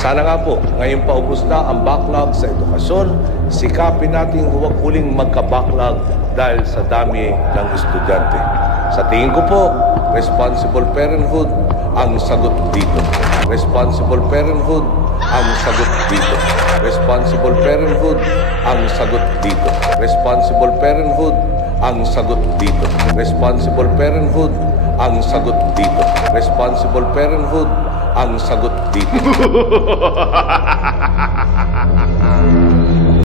Sana nga po, ngayon paubos na ang backlog sa edukasyon, sikapin nating huwag huling magka-backlog dahil sa dami ng estudyante. Sa tingin ko po, responsible parenthood ang sagot dito. Responsible parenthood ang sagot dito. Responsible parenthood ang sagot dito. Responsible parenthood ang sagot dito. Responsible parenthood ang sagot dito. Responsible parenthood ang sagot dito.